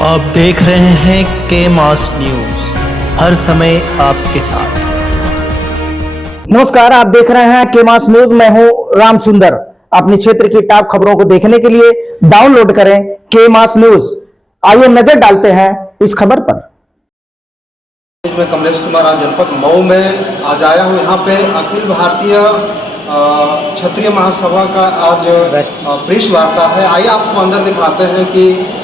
आप देख रहे हैं के मास न्यूज, हर समय आपके साथ। नमस्कार, आप देख रहे हैं के मास न्यूज। मैं हूं राम सुंदर। अपने क्षेत्र की टॉप खबरों को देखने के लिए डाउनलोड करें के मास न्यूज। आइए नजर डालते हैं इस खबर पर। मैं कमलेश कुमार आज जनपद मऊ में आज आया हूँ। यहाँ पे अखिल भारतीय क्षत्रिय महासभा का आज प्रेस वार्ता है। आइए आपको अंदर दिखाते हैं कि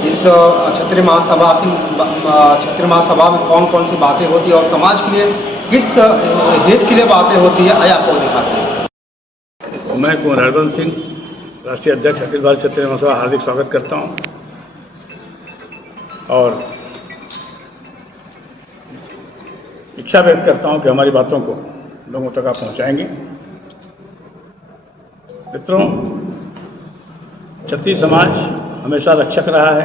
इस क्षत्रिय महासभा क्षत्रिय महासभा में कौन कौन सी बातें होती है और समाज के लिए किस हित के लिए बातें होती है। आइए आपको दिखाते हैं। मैं कुमार हरबंस सिंह, राष्ट्रीय अध्यक्ष अखिल भारतीय क्षत्रिय महासभा, हार्दिक स्वागत करता हूँ और इच्छा व्यक्त करता हूं कि हमारी बातों को लोगों तक आप पहुंचाएंगे। मित्रों, क्षत्रिय समाज हमेशा रक्षक रहा है।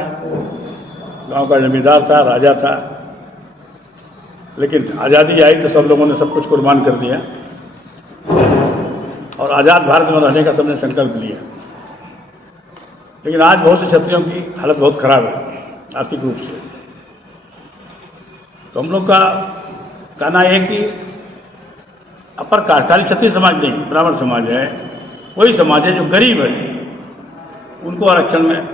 गांव का जमींदार था, राजा था, लेकिन आज़ादी आई तो सब लोगों ने सब कुछ कुर्बान कर दिया और आज़ाद भारत में रहने का सबने संकल्प लिया। लेकिन आज बहुत से क्षत्रियों की हालत बहुत खराब है आर्थिक रूप से। तो हम लोग का कहना है कि अपर कास्ट, खाली क्षत्रिय समाज नहीं, ब्राह्मण समाज है, कोई समाज है जो गरीब है, उनको आरक्षण में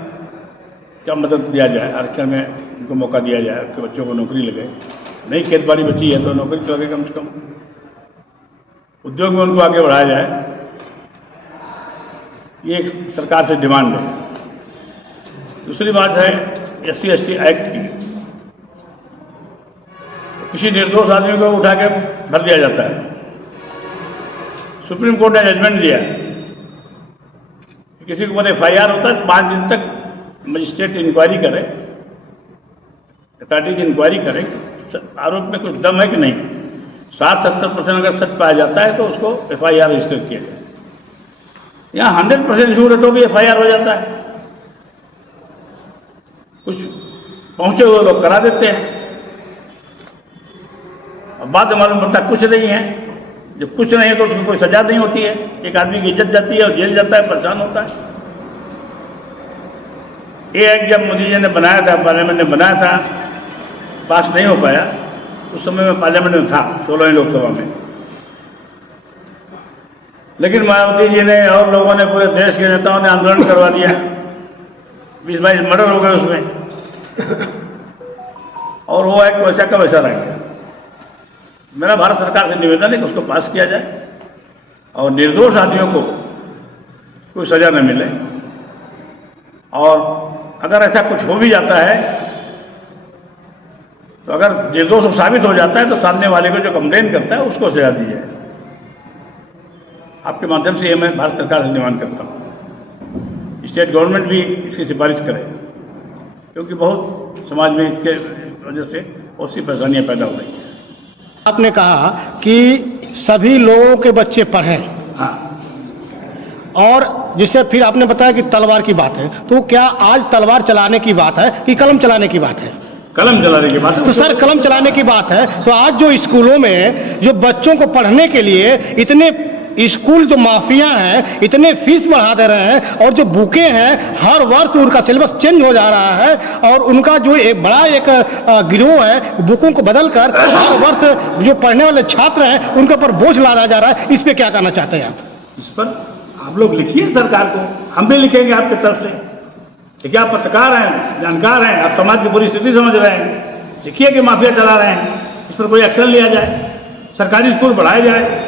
क्या मदद दिया जाए, आरक्षण में उनको मौका दिया जाए, उनके बच्चों को नौकरी लगे। नई खेत बाड़ी बची है तो नौकरी तो लगे कम से कम, उद्योग में उनको आगे बढ़ाया जाए। ये एक सरकार से डिमांड है। दूसरी बात है SC/ST एक्ट की। किसी निर्दोष आदमी को उठा के भर दिया जाता है। सुप्रीम कोर्ट ने जजमेंट दिया कि किसी के ऊपर FIR होता है, 5 दिन तक मजिस्ट्रेट इंक्वायरी करे, अथॉरिटी की इंक्वायरी करे आरोप में कुछ दम है कि नहीं। 60-70% अगर सच पाया जाता है तो उसको FIR रजिस्टर किया जाए। यहाँ 100% झूठ है तो भी FIR हो जाता है। कुछ पहुंचे हुए लोग करा देते हैं, बाद में मालूम पड़ता कुछ नहीं है। जब कुछ नहीं है तो उसको कोई सजा नहीं होती है। एक आदमी की इज्जत जाती है और जेल जाता है, परेशान होता है। ये एक्ट जब मोदी जी ने बनाया था, पार्लियामेंट ने बनाया था, पास नहीं हो पाया। उस समय में पार्लियामेंट में था, 16वीं लोकसभा में। लेकिन मायावती जी ने और लोगों ने, पूरे देश के नेताओं ने आंदोलन करवा दिया। 20-22 मर्डर हो गए उसमें और वो एक्ट वैसा का वैसा रह गया। मेरा भारत सरकार से निवेदन है कि उसको पास किया जाए और निर्दोष आदमियों को कोई सजा न मिले। और अगर ऐसा कुछ हो भी जाता है तो अगर निर्दोष साबित हो जाता है तो सामने वाले को जो कंप्लेन करता है उसको सजा दी जाए। आपके माध्यम से ये मैं भारत सरकार से डिमांड करता हूँ। स्टेट गवर्नमेंट भी इसकी सिफारिश करे, क्योंकि बहुत समाज में इसके वजह से बहुत सी परेशानियाँ पैदा हो रही हैं। आपने कहा कि सभी लोगों के बच्चे पढ़ें, हाँ, और जिससे फिर आपने बताया कि तलवार की बात है, तो क्या आज तलवार चलाने की बात है कि कलम चलाने की बात है? कलम चलाने की बात है। तो सर, कलम चलाने की बात है तो आज जो स्कूलों में जो बच्चों को पढ़ने के लिए इतने स्कूल जो माफिया हैं इतने फीस बढ़ा दे रहे हैं, और जो बुकें हैं हर वर्ष उनका सिलेबस चेंज हो जा रहा है, और उनका जो एक बड़ा एक गिरोह है बुकों को बदलकर हर वर्ष जो पढ़ने वाले छात्र हैं उनके ऊपर बोझ लादा जा रहा है। इस पे क्या कहना चाहते हैं आप? इस पर आप लोग लिखिए सरकार को, हम भी लिखेंगे आपकी तरफ से। देखिए, आप पत्रकार हैं, जानकार हैं, आप समाज की पूरी स्थिति समझ रहे हैं। लिखिए कि माफिया चला रहे हैं, इस पर कोई एक्शन लिया जाए, सरकारी स्कूल बढ़ाए जाए,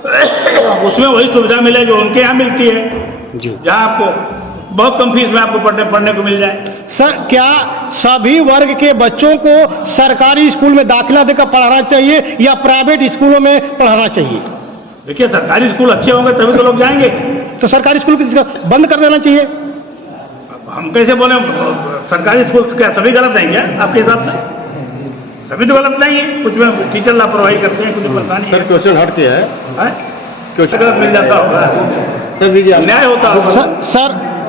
उसमें वही सुविधा मिले जो उनके यहाँ मिलती है, जहाँ आपको बहुत कम फीस में आपको पढ़ने को मिल जाए। सर, क्या सभी वर्ग के बच्चों को सरकारी स्कूल में दाखिला देकर पढ़ाना चाहिए या प्राइवेट स्कूलों में पढ़ाना चाहिए? देखिए, सरकारी स्कूल अच्छे होंगे तभी तो लोग जाएंगे। तो सरकारी स्कूल बंद कर देना चाहिए। हम कैसे बोले? सरकारी स्कूल क्या सभी गलत नहीं क्या आपके हिसाब से? सभी तो गलत नहीं है, कुछ में टीचर लापरवाही करते हैं, कुछ पता नहीं है। क्वेश्चन हट के है, क्वेश्चन गलत मिल जाता होगा, न्याय होता होगा।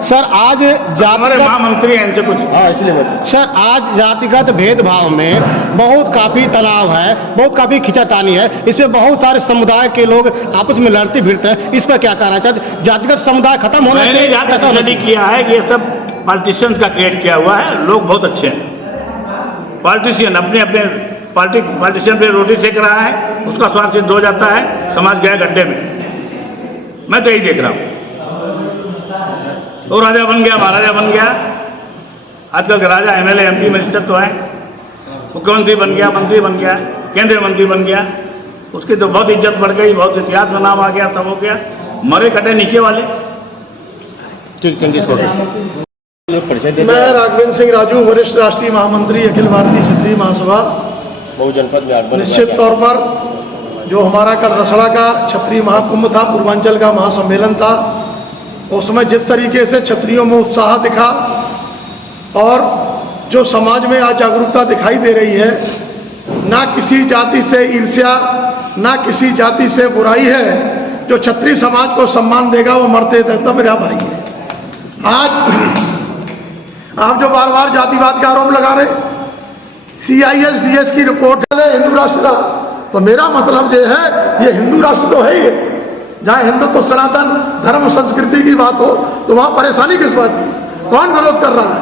सर आज हमारे महामंत्री हैं, इनसे कुछ इसलिए सर, आज जातिगत भेदभाव में बहुत काफी तनाव है, बहुत काफी खिंचातानी है। इसमें बहुत सारे समुदाय के लोग आपस में लड़ते भिड़ते हैं। इस पर क्या कहना चाहते? जातिगत समुदाय खत्म होना चाहिए। मैंने जहाँ तक स्टडी किया है कि ये सब पॉलिटिशियंस का क्रिएट किया हुआ है। लोग बहुत अच्छे हैं, पॉलिटिशियन अपने अपने पॉलिटिशियन पे रोटी सेक रहा है, उसका स्वार्थ सिद्ध हो जाता है, समाज गया गड्ढे में। मैं तो यही देख रहा हूँ। तो राजा बन गया, महाराजा बन गया। आजकल के राजा एमएलए एमपी मिनिस्टर तो है, मुख्यमंत्री बन गया, मंत्री बन गया, केंद्रीय मंत्री बन गया, उसकी तो बहुत इज्जत बढ़ गई, बहुत इतिहास में नाम आ गया, सब हो गया। मरे कटे नीचे वाले। मैं राघवेंद्र सिंह राजू, वरिष्ठ राष्ट्रीय महामंत्री अखिल भारतीय क्षत्रिय महासभा। निश्चित तौर पर जो हमारा कल रसड़ा का क्षत्रिय महाकुंभ था, पूर्वांचल का महासम्मेलन था, उसमें जिस तरीके से क्षत्रियों में उत्साह दिखा और जो समाज में आज जागरूकता दिखाई दे रही है, ना किसी जाति से ईर्ष्या, ना किसी जाति से बुराई है। जो क्षत्रिय समाज को सम्मान देगा वो मरते तब मेरा भाई है। आज आप जो बार बार जातिवाद का आरोप लगा रहे, CISDS की रिपोर्ट है हिंदू राष्ट्र का, तो मेरा मतलब ये है ये हिंदू राष्ट्र तो है ही है। जहाँ हिंदुत्व तो सनातन धर्म संस्कृति की बात हो तो वहाँ परेशानी किस बात की? कौन विरोध कर रहा है?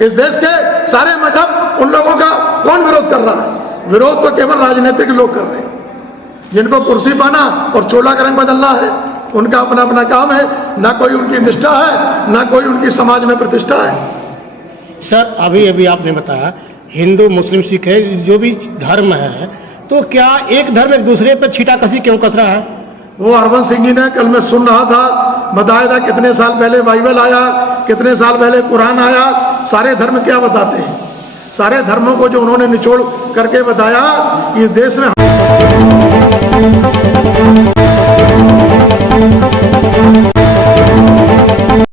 इस देश के सारे मजहब उन लोगों का कौन विरोध कर रहा है? विरोध तो केवल राजनीतिक लोग कर रहे हैं, जिनको कुर्सी पाना और चोला का रंग बदलना है। उनका अपना अपना काम है, ना कोई उनकी निष्ठा है, ना कोई उनकी समाज में प्रतिष्ठा है। सर अभी आपने बताया हिंदू मुस्लिम सिख है, जो भी धर्म है, तो क्या एक धर्म एक दूसरे पर छीटाकशी क्यों कस रहा है? वो हरबंस सिंह जी ने कल मैं सुन रहा था, बताया था कितने साल पहले बाइबल आया, कितने साल पहले कुरान आया, सारे धर्म क्या बताते हैं। सारे धर्मों को जो उन्होंने निचोड़ करके बताया, इस देश में